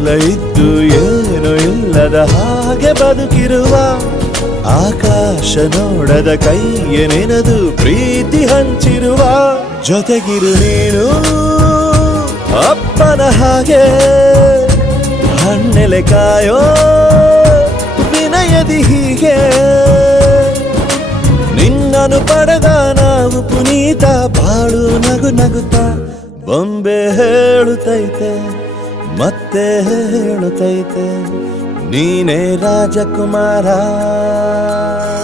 ಎಲ್ಲ ಇದ್ದು ಏನು ಇಲ್ಲದ ಹಾಗೆ ಬದುಕಿರುವ ಆಕಾಶ ನೋಡದ ಕೈಯ ನೆನೆದು ಪ್ರೀತಿ ಹಂಚಿರುವ ಜೊತೆಗಿರು ನೀನು ಅಪ್ಪನ ಹಾಗೆ ಹಣ್ಣೆಲೆ ಕಾಯೋ ವಿನಯದಿ ಹೀಗೆ ನಿನ್ನನು ಪಡೆದ ನಾವು ಪುನೀತ ಬಾಳು ನಗು ನಗುತ್ತಾ ಬೊಂಬೆ ಹೇಳುತ್ತೈತೆ ಮತ್ತೆ ಹೇಳುತ್ತೈತೆ ನೀನೇ ರಾಜಕುಮಾರ.